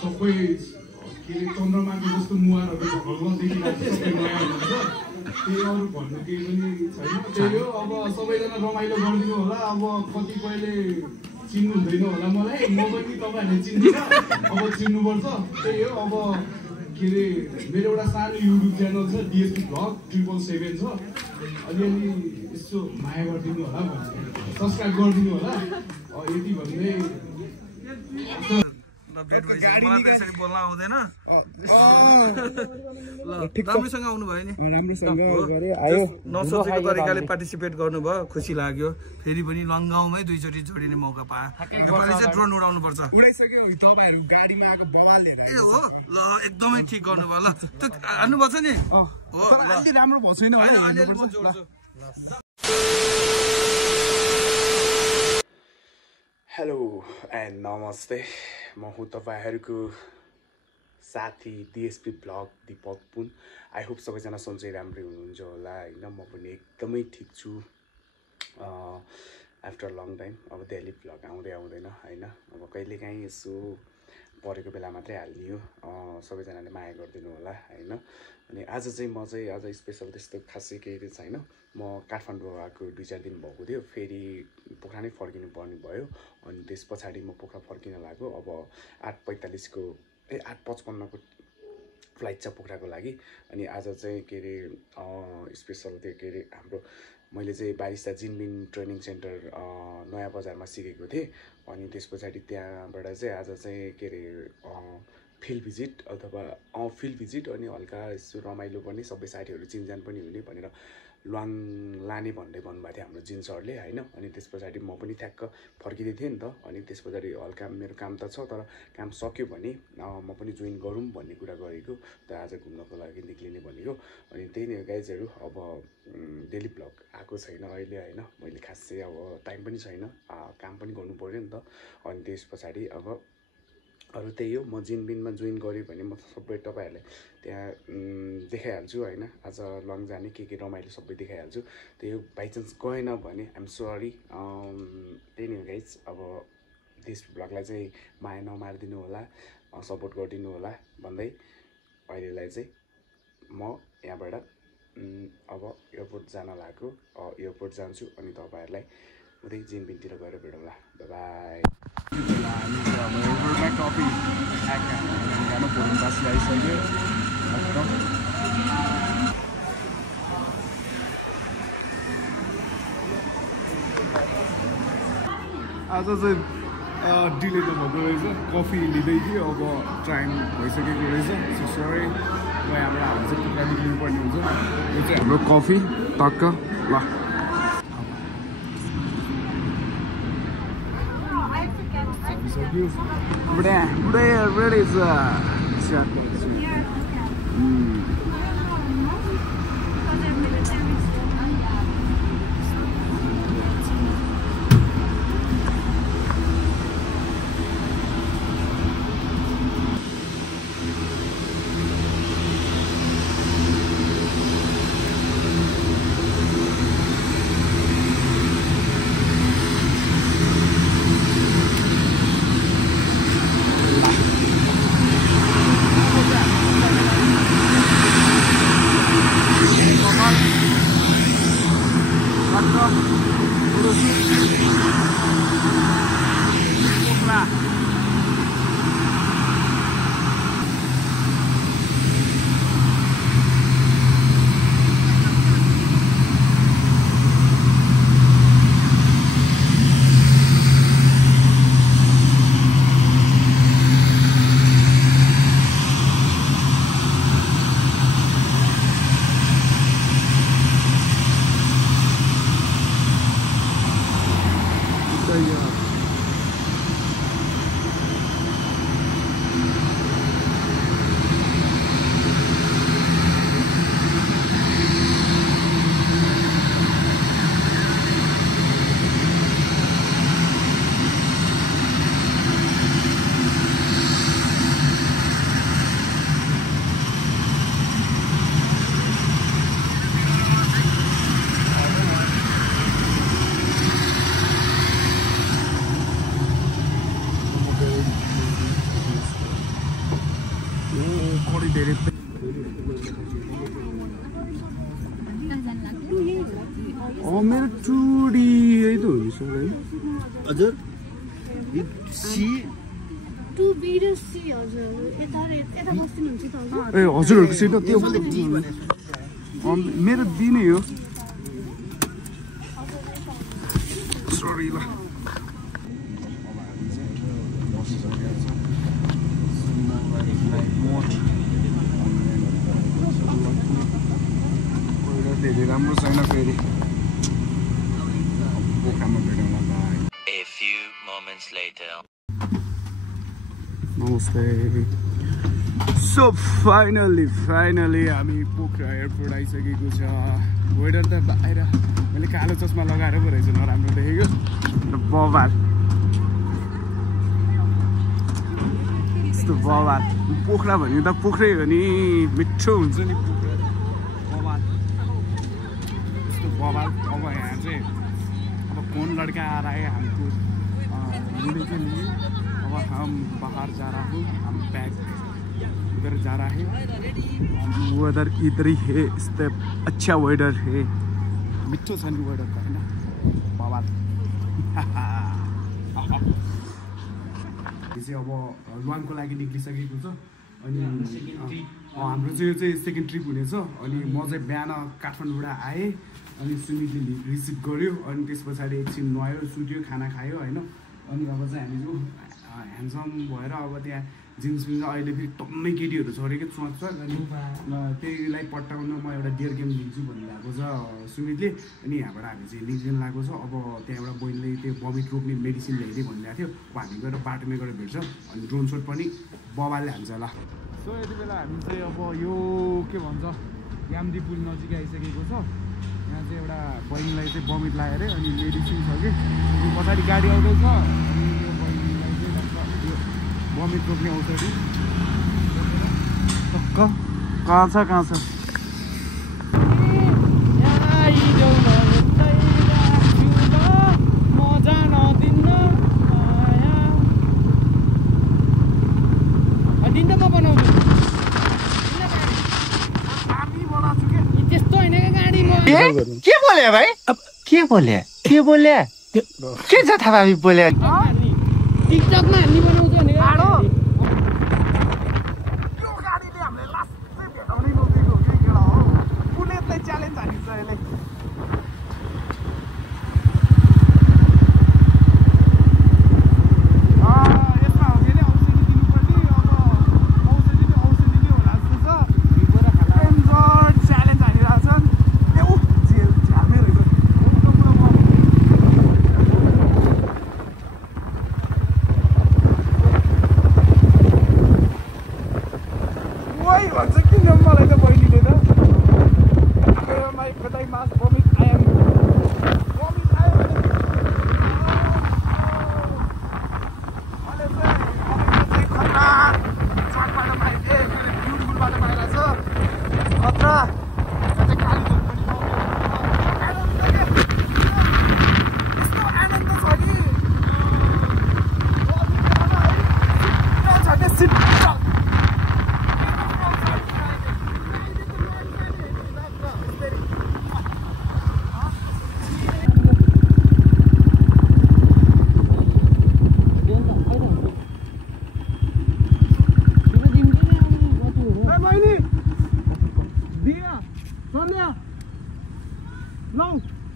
सबै के अरे चन्द्रमाको जस्तो मुहारहरू झगल देखिरहेको सबै नयाँ हुन्छ त्यही अरू भन्नु केही पनि छैन त्यही हो अब सबैजना रमाइलो गरिदिनु होला अब कतिपयले चिन्नु हुँदैन होला मलाई म पनि तपाईँहरूले चिन्दिनँ अब चिन्नुपर्छ त्यही हो अब के अरे मेरो एउटा सानो युट्युब च्यानल छ डिएसपी भ्लग 777 छ अलिअलि यसो माया गरिदिनु होला भन्छु सब्सक्राइब गरिदिनु होला यति भन्दै भेट भइसक्यो मलाई त यसरी बोल्न आउँदैन ल राम्रोसँग आउनु भयो नि नसोचेको तरिकाले पार्टिसिपेट गर्नुभयो खुसी लाग्यो फेरि पनि लङ्गाउँमै दुईचोटि जोडिने मौका पाए योपालि चाहिँ ड्रोन उडाउनु पर्छ ए हो ल एकदमै ठिक गर्नुभयो ल त्यो हान्नुपर्छ नि राम्रो भएको छैन हेलो एन्ड नमस्ते म हुँ तपाईँहरूको साथी DSP vlog Deepak Pun I hope सबैजना सन्चै राम्रै हुनुहुन्छ होला होइन म पनि एकदमै ठिक छु आफ्टर लङ टाइम अब डेली भ्लग आउँदैन होइन अब कहिलेकाहीँ यसो परेको बेला मात्रै हाल्ने हो सबैजनाले माया गरिदिनु होला होइन अनि आज चाहिँ म चाहिँ आज स्पेसल त्यस्तो खासै केही छैन म काठमाडौँ आएको 2-4 दिन भएको थियो फेरि पोखरा नै फर्किनु पर्ने भयो अनि त्यस पछाडि म पोखरा फर्किन लाग्यो अब 8:45 को 8:55 को फ्लाइट छ पोखराको लागि अनि आज चाहिँ के अरे स्पेसल त्यो के अरे हाम्रो मैले चाहिँ बारिस्ता जिनबिन ट्रेनिङ सेन्टर नयाँ बजारमा सिकेको थिएँ अनि त्यस पछाडि त्यहाँबाट चाहिँ आज चाहिँ के अरे फिल्ड भिजिट अथवा फिल्ड भिजिट अनि हल्का यसो रमाइलो पनि सबै साथीहरू चिनजान पनि हुने भनेर ल्वाङ लाने भन्दै भन्नुभएको थियो हाम्रो जिन सरले होइन अनि त्यस पछाडि म पनि ठ्याक्क फर्किँदै थिएँ नि त अनि त्यस पछाडि हल्का मेरो काम त छ तर काम सक्यो भने म पनि जोइन गरौँ भन्ने कुरा गरेको त आज घुम्नको लागि निक्लिने भनेको अनि त्यही नै गाइजहरू अब डेली भ्लग आएको छैन अहिले होइन मैले खासै अब टाइम पनि छैन काम पनि गर्नु पर्यो नि त अनि त्यस पछाडि अब अरू त्यही हो म जिनबिनमा जोइन गरेँ भने म सबै तपाईँहरूलाई त्यहाँ देखाइहाल्छु होइन आज लङ जाने के रमाइलो सबै देखाइहाल्छु त्यही हो बाइचान्स गएन भने आइएम सरी त्यही नै हो गाइज अब दिस भ्लगलाई चाहिँ माया नमारिदिनु होला सपोर्ट गरिदिनु होला भन्दै अहिलेलाई चाहिँ म यहाँबाट अब एयरपोर्ट जान लागेको एयरपोर्ट जान्छु अनि तपाईँहरूलाई उतै जिनबिनतिर गएर भेटौँला बाई कफी जानु बोर्डिङ पास ल्याइसक्यो आज चाहिँ डिले त भएको रहेछ कफी लिँदै थियो अब टाइम भइसकेको रहेछ सो सरी र यहाँबाट हामी चाहिँ पुरा निक्लिनु पर्ने हुन्छ यो चाहिँ हाम्रो कफी टक्क ल Today really is short. फेरि मेरो टुडी यही त हुन्छ हजुर ए हजुरहरूको सिट त्यो मेरो दिनै हो सरी ल धेरै राम्रो छैन फेरि पोखरामा भेटौँला bye A few moments later. नमस्ते सो फाइनली हामी पोखरा एयरपोर्ट आइसकेको छ वेदर त बाहिर मैले कालो चस्मा लगाएर पो रहेछ नराम्रो देखेको र बवाल यस्तो बवाल पोखरा भने त पोखरै हो नि मिठो हुन्छ नि पोखरा बवाल यस्तो बवाल अब यहाँ चाहिँ अब कौन लड़का आ रहा है हमको मिलने के लिए अब हम बाहर जा रहा हूँ हम बैग उधर जा रहा है वेदर इधर ही है इससे अच्छा वेदर है मिठो छ नि वेदर त होइन बवाल चाहिँ अब लुवाङको लागि निक्लिसकेको छ अनि हाम्रो चाहिँ यो चाहिँ सेकेन्ड ट्रिप हुनेछ अनि म चाहिँ बिहान काठमाडौँबाट आएँ अनि सुमितले रिसिभ गर्यो अनि त्यस पछाडि एकछिन नुहायो सुत्यो खाना खायो होइन अनि अब चाहिँ हामी चाहिँ ह्यान्डसम भएर अब त्यहाँ जिन्स पिन्स अहिले फेरि टम्मै केटीहरू छोडेकै चुवाक अनि त्यहीलाई पट्टाउन म एउटा डियर गेम लिन्छु भन्नुभएको छ सुमितले अनि यहाँबाट हामी चाहिँ लिङ्कन लागेको छ अब त्यहाँ एउटा बहिनीले त्यो बमिट रोक्ने मेडिसिन ल्याइदिए भन्नुभएको थियो अब हामी गएर बाटोमै गएर भेट्छ अनि ड्रोन सोट पनि बबालले हान्छ ल सो यति बेला हामी चाहिँ अब यो के भन्छ यामदी पुल नजिकै आइसकेको छ यहाँ चाहिँ एउटा बहिनीलाई चाहिँ बमिट लाग्यो अरे अनि मेडिसिन छ कि पछाडि गाडी आउँदैछ अनि यो बहिनीलाई चाहिँ डक्टर यो बमिट रोक्ने औषधि कहाँ छ के बोले भाइ के बोले के जथा भावी बोले टिकटकमा हामी बनाउँछ नि गाडो त्यो गाडीले हामीलाई लास्ट चाहिँ भेटाउनै नदिएको के केटा हो कुनै चाहिँ च्यालेन्ज हानिन्छ यसले यसमा हो भने औषधि दिनुपर्ने अब औषधि नै होला जस्तो छ डेन्जर च्यालेन्ज हानिरहेको छ झ्याल्ने रहेछ भन्छ किन मलाई त बहिनीले त कतै मास बमिट आयो भने चाहिँ खतरा चाटबाट पाइदिए ब्युटिफुलबाट पाइरहेछ खतरा कतै काली यस्तो आनन्द छ कि झट्टै सिट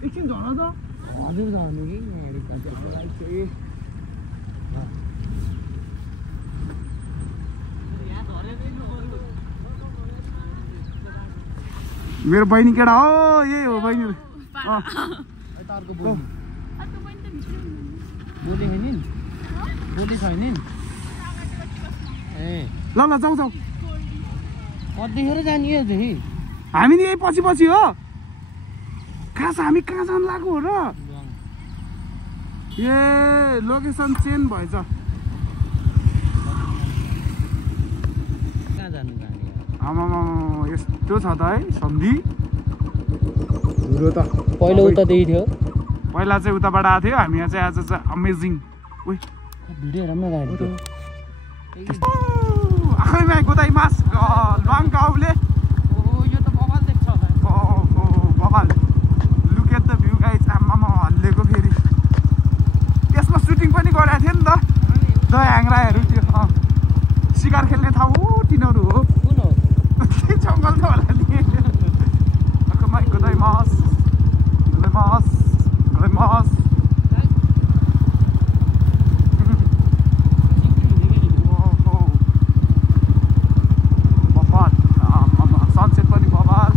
एकछिन झन त हजुर झर्नु कि मेरो बहिनी केटा हो यही हो बहिनी बोली छैन ए ल जाऊ कतिखेर जाने हामी नि यही पछि हो खास हामी कहाँ जानु लाग्यो हो र ए लोकेसन चेन्ज भएछ आमामा यस्तो छ त है सन्धि पहिलो उतादेखि थियो पहिला चाहिँ उताबाट आएको थियो हामी यहाँ चाहिँ आज चाहिँ अमेजिङ भिडियो राम्रो गाडी आखैमा गोदाइमास लुआङगाउँले यो त बवाल देख्छ होला बवाल look at the view guys आम्मामा हल्लेको फेरि यसमा सुटिङ पनि गरेको थियो नि त ह्याङ्राहरू त्यो सिकार खेल्ने ठाउँ तिनीहरू हो कुन हो जङ्गल त होला नि आखैमा गोदाइमास सनसेट पनि बबाल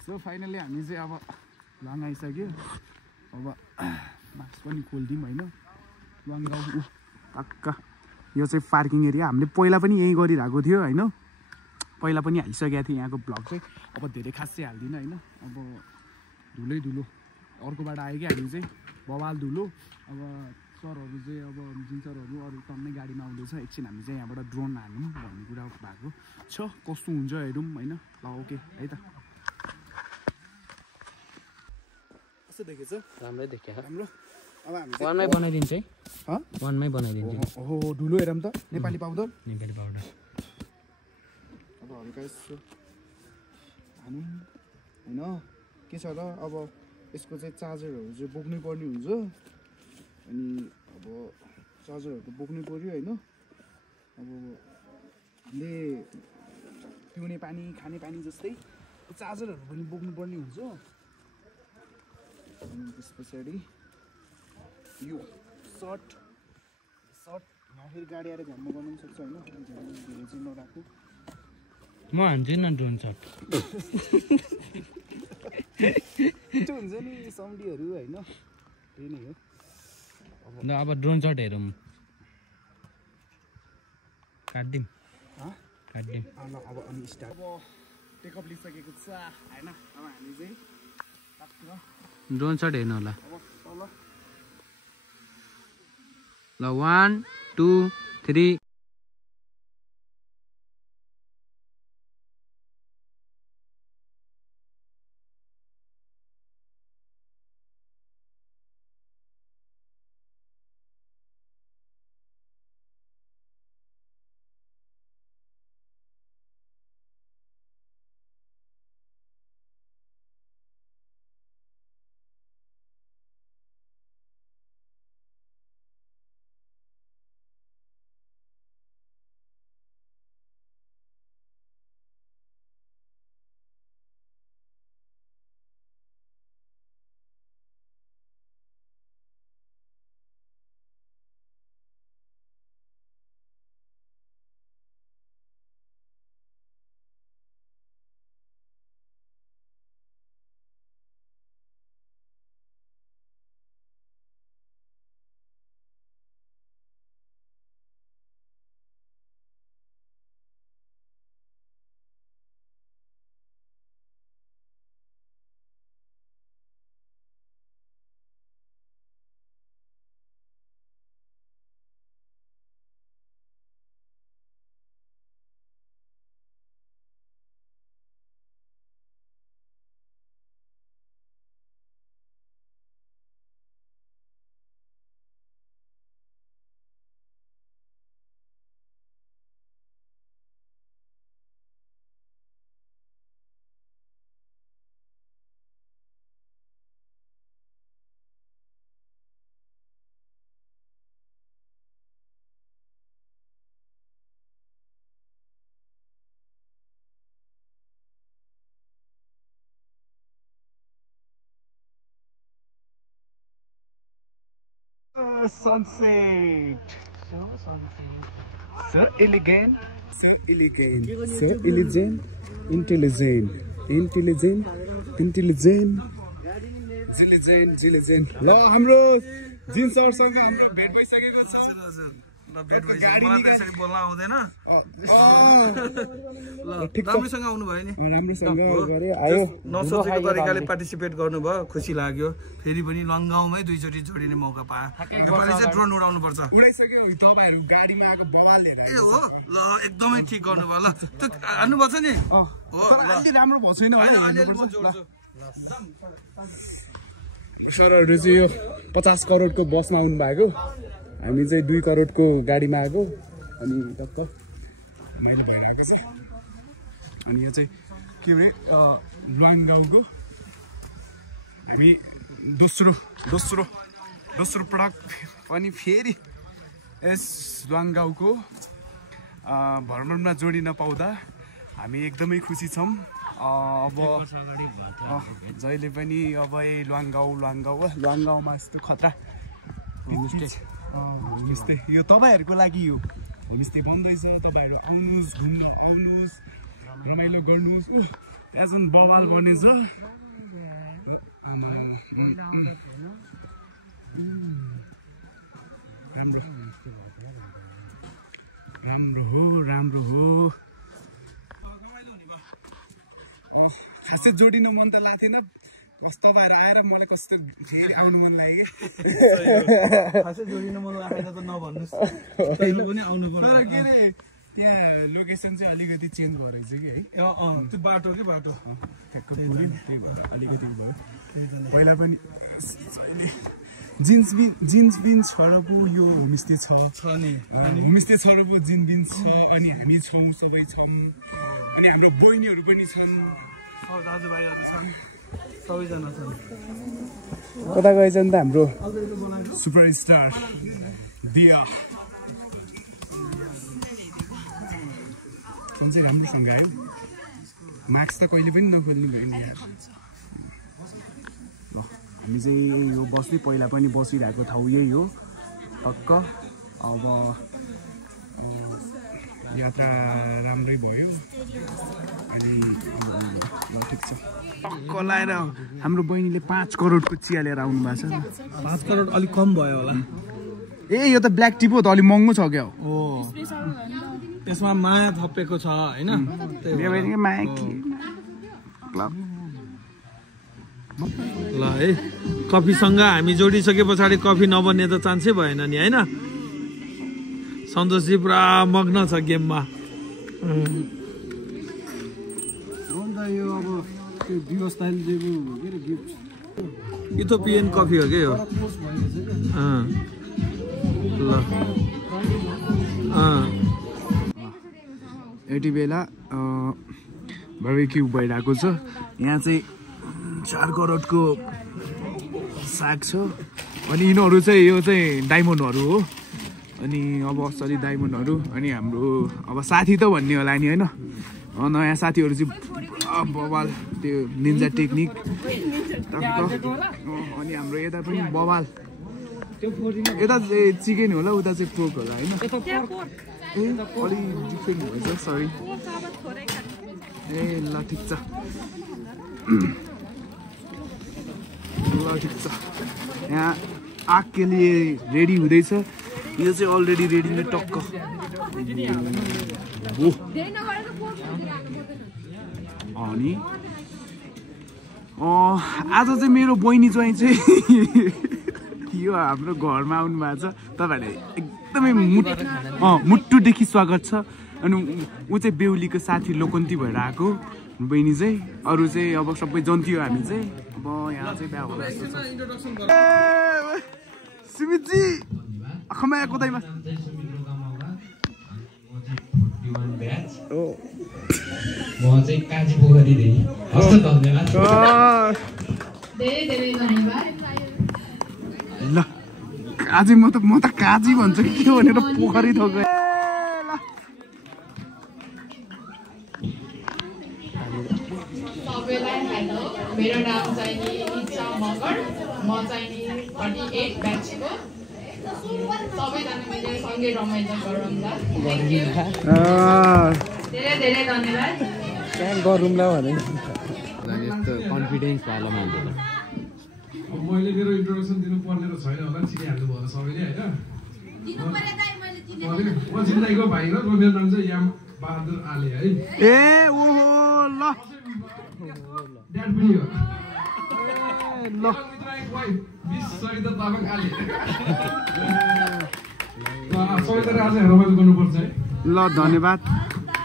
सो फाइनली हामी चाहिँ अब लाङ आइसक्यो अब मास्क पनि खोलिदिउँ होइन लाङ गाउँ टक्क यो चाहिँ पार्किङ एरिया हामीले पहिला पनि यहीँ गरिरहेको थियो होइन पहिला पनि हालिसकेको थियो यहाँको ब्लग चाहिँ अब धेरै खास चाहिँ हाल्दिनँ होइन अब धुलो अर्को बाटो आयो कि हामी चाहिँ बवाल धुलो अब सरहरू चाहिँ अब जिन सरहरू अरू टन्नै गाडीमा आउँदैछ एकछिन हामी चाहिँ यहाँबाट ड्रोन हाल्यौँ भन्ने कुरा भएको छ कस्तो हुन्छ हेरौँ होइन ल ओके है त कस्तो देखेछ राम्रै देख्यो राम्रो अब हामी वानमै बनाइदिन्छ है वानमै बनाइदिन्छ ओहो धुलो हेरौँ त नेपाली पाउडर नेपाली पाउडर अब हल्का यसो हानौँ होइन के छ र अब यसको चाहिँ चार्जरहरू चाहिँ बोक्नै पर्ने हुन्छ अनि अब चार्जरहरू बोक्नै पर्यो होइन अब हामीले पिउने पानी खाने पानी जस्तै चार्जरहरू पनि बोक्नु पर्ने हुन्छ अनि त्यस पछाडि यो सर्ट फेरि गाडी आएर घरमा बनाउनु सक्छ होइन धेरै चाहिँ नराख्नु म हान्छु न ड्रोन सट त्यो हुन्छ नि सौडीहरू होइन त्यही नै हो अब ड्रोन सट हेरौँ काट्दिउँ अब अनि स्टार्ट अब टेकअप लिइसकेको छ होइन अब हामी चाहिँ ड्रोन सट हेर्नु होला अब तल ल 1 2 3 sunset. So elegant. Intelligent. ल हाम्रो जिन सरसँग हाम्रो भेट भइसकेको छ हजुर ल भेट भइसक्यो मलाई त यसरी बोल्न आउँदैन ल राम्रोसँग आउनु भयो नि राम्रोसँग गरे आयो नसोचेको तरिकाले पार्टिसिपेट गर्नुभयो खुसी लाग्यो फेरि पनि लङगाउँमै दुईचोटि जोडिने मौका पाए योपालि चाहिँ ड्रोन उडाउनु पर्छ उडाइसक्यो तपाईहरु गाडीमा आएको बवाल लिएर ए हो ल एकदमै ठीक गर्नुभयो ल त्यो हान्नुपर्छ नि हो ल अलि राम्रो भयो छैन हैन अलि म जोड्छु सरहरू चाहिँ यो 50 करोडको बसमा आउनु भएको, हामी चाहिँ 2 करोडको गाडीमा आएको। अनि टक्क मैले भइरहेको छ। अनि यो चाहिँ के भने ल्वाङगाउँको हामी दोस्रो पटक पनि फेरि यस ल्वाङगाउँको भ्रमणमा जोडिन पाउँदा हामी एकदमै खुसी छौँ। अब जहिले पनि अब यही ल्वाङगाउँमा यस्तो खतरा होमस्टे यो तपाईँहरूको लागि यो होमस्टे बन्दैछ। तपाईँहरू आउनुहोस्, घुम्नुहोस्, रमाइलो गर्नुहोस्। त्यहाँ जुन बवाल बनेछ राम्रो हो। खासै जोडिनु मन त लाग्थेन, तपाईँहरू आएर मैले कस्तो फेरि आउनु मन लाग्यो। खासै जोडिन मन लागेन त नभन्नुहोस्, तैँले पनि आउनु पर्छ। के अरे त्यहाँ लोकेसन चाहिँ अलिकति चेन्ज भएर चाहिँ कि त्यो बाटो अलिकति भयो। पहिला पनि जिन्स बिन्स छरको यो होमस्टे छ नि, होमस्टे छरको जिन्स बिन्स छ। अनि हामी छौँ, सबै छौँ। अनि हाम्रो बहिनीहरू पनि छन्, दाजुभाइहरू छन्, सबैजना छन्। कता गएछ नि त हाम्रो सुपरस्टार दिया जुन चाहिँ राम्रोसँग आयो। मास्क त कहिले पनि नखोल्नु भयो नि। ल हामी चाहिँ यो बस्दै पहिला पनि बसिरहेको ठाउँ यही हो टक्क। अब यात्रा राम्रै भयो। अनि ठिक छ टक्क लाएर हाम्रो बहिनीले 5 करोडको चिया लिएर आउनु भएको छ। 5 करोड अलिक कम भयो होला। ए यो त ब्ल्याक टी पो त अलिक महँगो छ क्या हो। त्यसमा माया थपेको छ होइन। माया क्लब ल है, कफीसँग हामी जोडिसके पछाडि कफी नबन्ने त चान्सै भएन नि होइन। सन्तोषजी पुरा मग्न छ गेममा। इथोपियन कफी हो क्या यो। ल यति बेला बार्बिक्यू भइरहेको छ। यहाँ चाहिँ 4 करोडको साग छ। अनि यिनीहरू चाहिँ यो चाहिँ डायमन्डहरू हो। अनि अब असली डायमन्डहरू। अनि हाम्रो अब साथी त भन्ने होला नि होइन, नयाँ साथीहरू चाहिँ बवाल त्यो निन्जा टेक्निक। अनि हाम्रो यता पनि बवाल, यता चाहिँ चिकन होला, उता चाहिँ पोर्क होला होइन। ए अलिक डिफ्रेन्ट भएछ, सरी। ए ल ठिक छ, ठिक छ। यहाँ आग के लिए रेडी हुँदैछ। यो चाहिँ अलरेडी रेडी नै टक्क। अनि आज चाहिँ मेरो बहिनी ज्वाइँ चाहिँ यो हाम्रो घरमा आउनु भएको छ। तपाईँहरूले एकदमै मुटुदेखि स्वागत छ। अनि ऊ चाहिँ बेहुलीको साथी लोकन्ती भएर आएको बहिनी चाहिँ। अरू चाहिँ अब सबै जन्ती हो हामी चाहिँ। अब यहाँ चाहिँ बिहा होला जस्तो छ। सुमितजी खमाया कोदाइमा म चाहिँ काजी पोखरीदेखि। हस् धन्यवाद। धेरै धन्यवाद। ल काजी म त काजी भन्छु के भनेर पोखरी थोक। सबैलाई हेलो, मेरो नाम चाहिँ नि इच्छा मगर। म चाहिँ नि 38 ब्याचको। सबैजना मिलेर सँगै रमाइलो गरौँला। Thank you. धेरै धेरै धन्यवाद। गरौँला भने यस्तो कन्फिडेन्स वाला मान्छे त अब मैले मेरो इन्ट्रोडक्सन दिनु पर्ने त छैन होला, चिनिहाल्नु भयो सबैले होइन। म जिन्दाईको भाइ हो। मेरो नाम चाहिँ याम बहादुर आले है। ए ओहो ल ड्याड पनि हो। ल सरिता तामाङ आले। सबैजना आज रमाइलो गर्नुपर्छ है। ल धन्यवाद।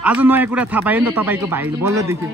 आज नयाँ कुरा थाहा पायो नि त तपाईँको भाइले बल्ल देख्यो।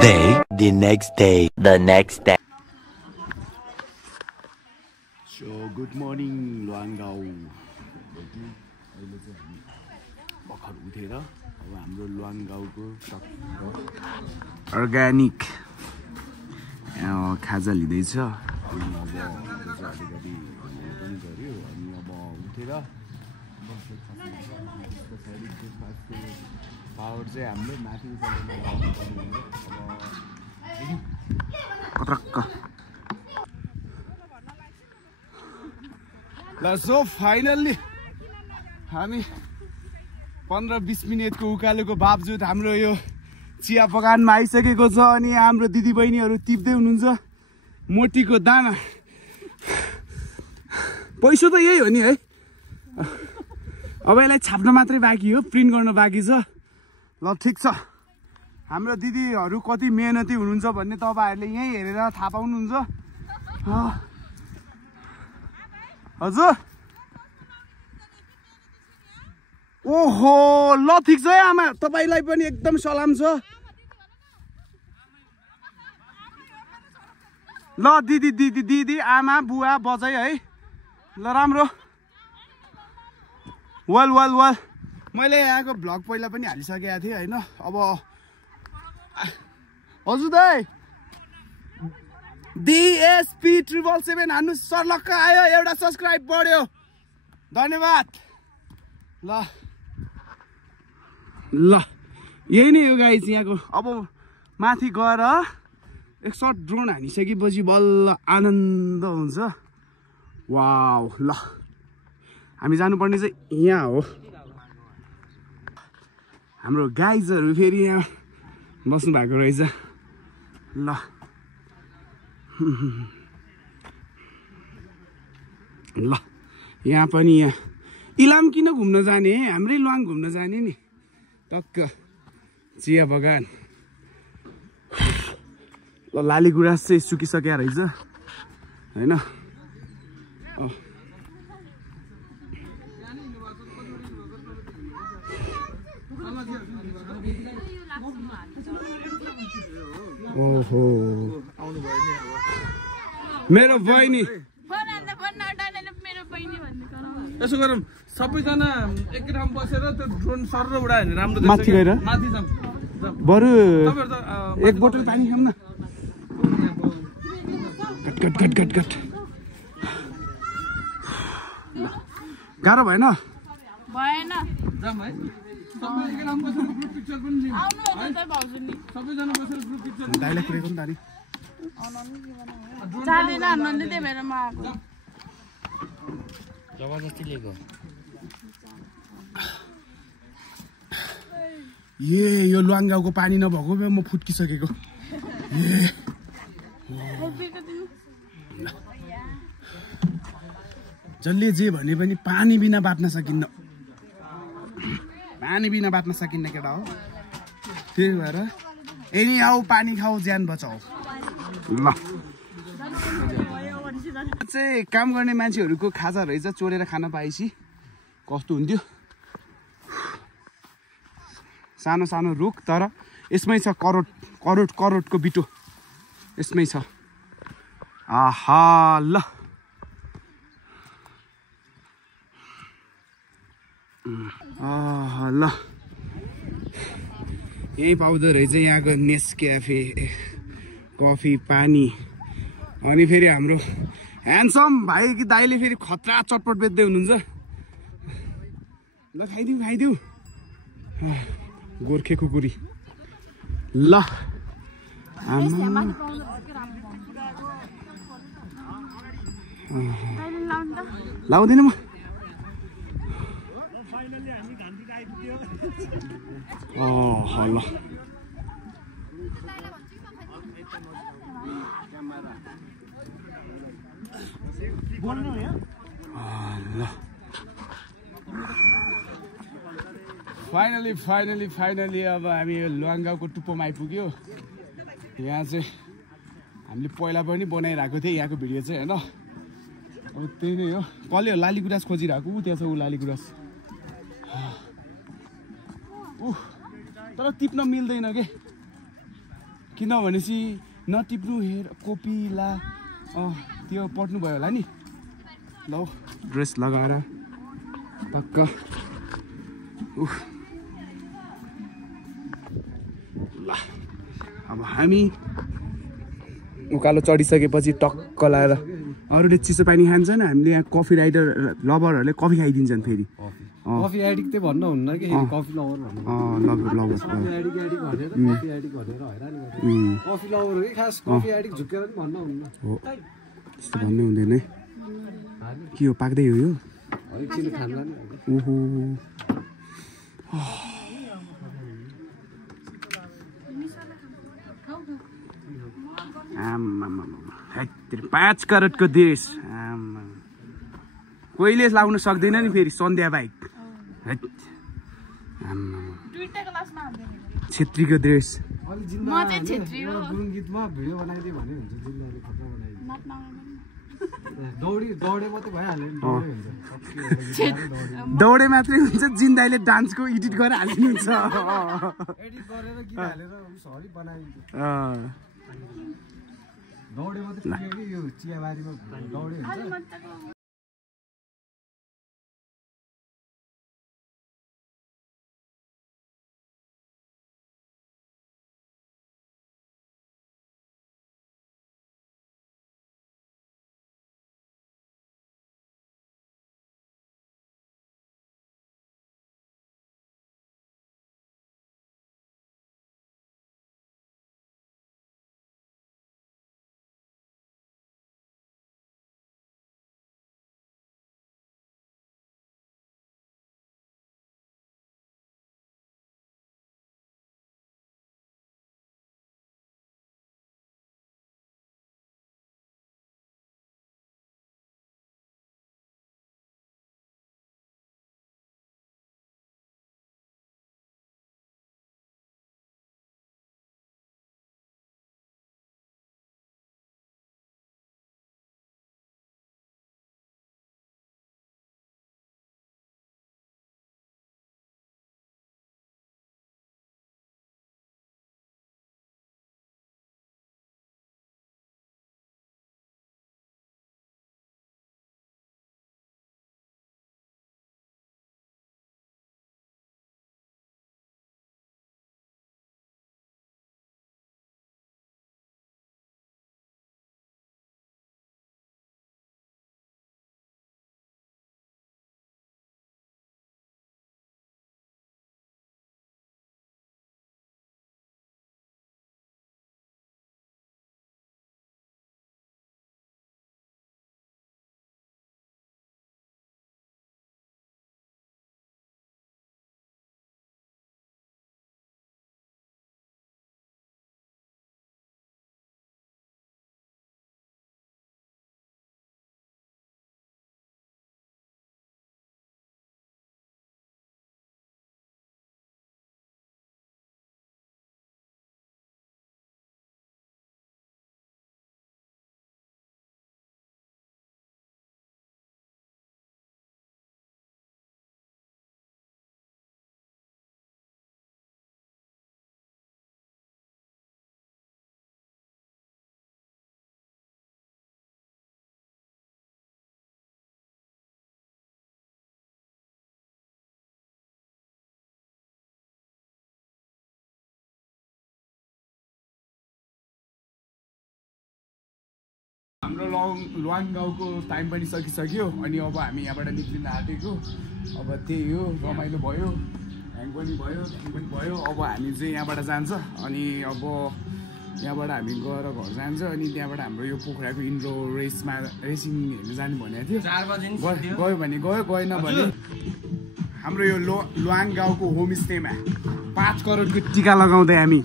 The next day. So good morning Luwanggaun. अहिले चाहिँ हामी भर्खर उठेर अब हाम्रो लुवाङगाउँको अर्ग्यानिक खाजा लिँदैछ। अलिकति पनि गऱ्यो अनि अब उठेर पावर चाहिँ हामीले माथि कत्रक्क। ल सो फाइनल्ली हामी 15-20 मिनटको उकालोको बावजुद हाम्रो यो चिया बगानमा आइसकेको छ अनि हाम्रो दिदीबहिनीहरू टिप्दै हुनुहुन्छ मोटीको दाना। पैसा त यही हो नि है। अब यसलाई छाप्न मात्रै बाँकी हो, प्रिन्ट गर्न बाँकी छ। ल ठिक छ, हाम्रो दिदीहरू कति मेहनती हुनुहुन्छ भन्ने तपाईँहरूले यहीँ हेरेर थाहा पाउनुहुन्छ। हजुर ओहो ल ठिक छ है आमा, तपाईँलाई पनि एकदम सलाम छ। ल दिदी दिदी दिदी आमा बुवा बजाइ है। ल राम्रो। वेल वेल वेल मैले यहाँको भ्लग पहिला पनि हालिसकेको थिएँ होइन। अब हजुर दाइ DSP 777 हान्नु सर्लक्क आयो, एउटा सब्सक्राइब बढ्यो, धन्यवाद। ल ल यही नै हो गाइस यहाँको। अब माथि गएर एक सर्ट ड्रोन हानिसकेपछि बल्ल आनन्द हुन्छ। वाउ ल हामी जानुपर्ने चाहिँ यहाँ हो। हाम्रो गाइजहरू फेरि यहाँ बस्नु भएको रहेछ। ल ल यहाँ पनि यहाँ इलाम किन घुम्न जाने, हाम्रै लुवाङ घुम्न जाने नि। टक्क चिया बगान। ल लाली गुराँस चाहिँ सुकिसकेको रहेछ होइन। ओहो मेरो बहिनी यसो गरौँ सबैजना एक ठाउँ बसेर त्यो ड्रोन सर उडायो भने राम्रो देख्छ। माथि गएर माथि जाम बरु एक बोतल पानी खाऊँ न। कट कट कट कट गाह्रो भएन भएन जाम है। सबै एक ठाउँ बसेर ग्रुप पिक्चर पनि लियौँ आउनु त भाउजू नि सबैजना बसेर ग्रुप पिक्चर दाइले कुरेको नि त नि जाँदैन नन्द त्यही भएर म आएको। जबरजस्ती लिएको यो लुवाङगाउँको पानी नभएको भए म फुट्किसकेको। जसले जे भने पनि पानी बिना बाँच्न सकिन्न, पानी बिना बाँच्न सकिन्न केटा हो। त्यही भएर एनी आऊ पानी खाऊ ज्यान बचाऊ। ल चाहिँ काम गर्ने मान्छेहरूको खाजा रहेछ, चोरेर खान पाएपछि कस्तो हुन्थ्यो। सानो सानो रुख तर यसमै छ करोड करोड करोडको बिटो यसमै छ। आहा ल ल यही पाउँदो रहेछ यहाँको नेस्क्याफे कफी पानी। अनि फेरि हाम्रो ह्यान्डसम भाइ कि दाइले फेरि खतरा चटपट बेच्दै हुनुहुन्छ। ल खाइदिउ खाइदिउ गोर्खे कुकुरी। ल लाउँदैन म। ल फाइनली अब हामी लुवाङगाउँको टुप्पोमा आइपुग्यो। यहाँ चाहिँ हामीले पहिला पनि बनाइरहेको थियौँ यहाँको भिडियो चाहिँ होइन। अब त्यही नै हो, कसले हो लाली गुराँस खोजिरहेको। त्यहाँ छ ऊ लाली गुराँस। तर टिप्न मिल्दैन किनभनेपछि नटिप्नु हेर कोपिला त्यो पढ्नु भयो होला नि ल ड्रेस लगाएर टक्क ल अब हामी उकालो चढिसकेपछि टक्क लाएर अरूले चिसो पानी खान्छन् हामीले यहाँ कफी राइडर लभरहरूले कफी खाइदिन्छन् फेरि कफी एडिक्ट चाहिँ भन्नु हुन्न कि कफी लभर भन्नु कफी एडिक्ट भनेर हैरान गर्छ कफी लभर हो कि खास कफी एडिक्ट झुकेर पनि भन्नु हुन्न हो त्यस्तो भन्नु हुँदैन है के हो पाक्दै हो यो एकछिन खान्ला नि ओहो आम्मामा 5 करोडको देश आम्मा कोहीले लाउन सक्दैन नि फेरि सन्ध्या बाइक छेत्रीको ड्रेस म चाहिँ छेत्री हो गुरुङ गीतमा भिडियो बनाइदिए भने हुन्छ जिल्लाले खतरा बनाइदिए दौडे मात्रै भइहाल्यो दौडे मात्रै हुन्छ जिन्दाले डान्सको एडिट गरेर हालिदिनुहुन्छ एडिट गरेर गीत हालेर सरी बनाइदिन्छ दौडे मात्रै पुग्यो कि यो चियाबारीमा दौडे हुन्छ हाम्रो लुवाङ गाउँको टाइम पनि सकिसक्यो अनि अब हामी यहाँबाट निक्लिन आँटेको अब त्यही हो रमाइलो भयो ह्याङ पनि भयो अब हामी चाहिँ यहाँबाट जान्छ अनि अब यहाँबाट हामी गएर घर जान्छ अनि त्यहाँबाट हाम्रो यो पोखराको इन्डोर रेसिङ हेर्नु जानु भनेको थियो गयो भने गयो गएन भने हाम्रो यो लुवाङ गाउँको होमस्टेमा 5 करोडको टिका लगाउँदै हामी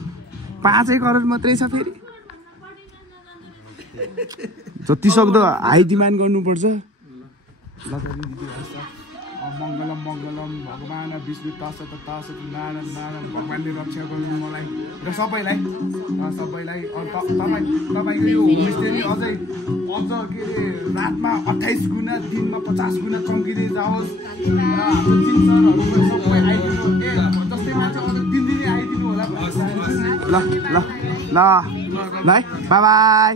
5 करोड मात्रै छ फेरि जति सक्दो हाई डिमान्ड गर्नुपर्छ मङ्गलम मङ्गलम भगवान विष्णु तसत तसत नारायण नारायण भगवानले रक्षा गर्नु मलाई र सबैलाई तपाईँको यो होमस्टे अझै अझ के अरे रातमा 28 गुणा दिनमा 50 गुणा चम्किँदै जाओस् र हाम्रो चिन्सरहरू सबै आइदिनु जस्तै मान्छे अझ 3 दिनै आइदिनु होला ल ल ल ल है बाई बाई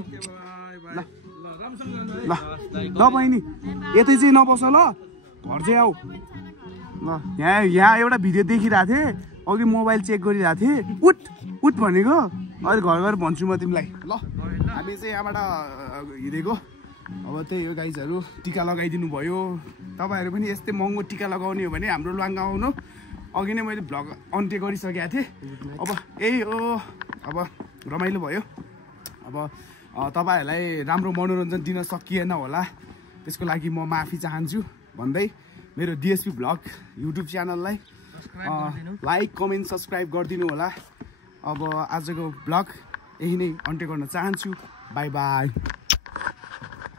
ल ल ल बहिनी यतै चाहिँ नबस ल घर चाहिँ आऊ ल यहाँ एउटा भिडियो देखिरहेको थिएँ अघि मोबाइल चेक गरिरहेको थिएँ उठ भनेको अहिले घर गएर भन्छु म तिमीलाई ल हामी चाहिँ यहाँबाट हिँडेको अब त्यही हो गाइजहरू टिका लगाइदिनु भयो तपाईँहरू पनि यस्तै महँगो टिका लगाउने हो भने हाम्रो ल्वाङ आउनु अघि नै मैले भ्लग अन्त्य गरिसकेको थिएँ अब यही हो अब रमाइलो भयो अब तपाईँहरूलाई राम्रो मनोरञ्जन दिन सकिएन होला त्यसको लागि म माफी चाहन्छु भन्दै मेरो डिएसपी भ्लग युट्युब च्यानललाई लाइक कमेन्ट सब्सक्राइब गरिदिनु होला अब आजको भ्लग यही नै अन्त्य गर्न चाहन्छु बाई बाई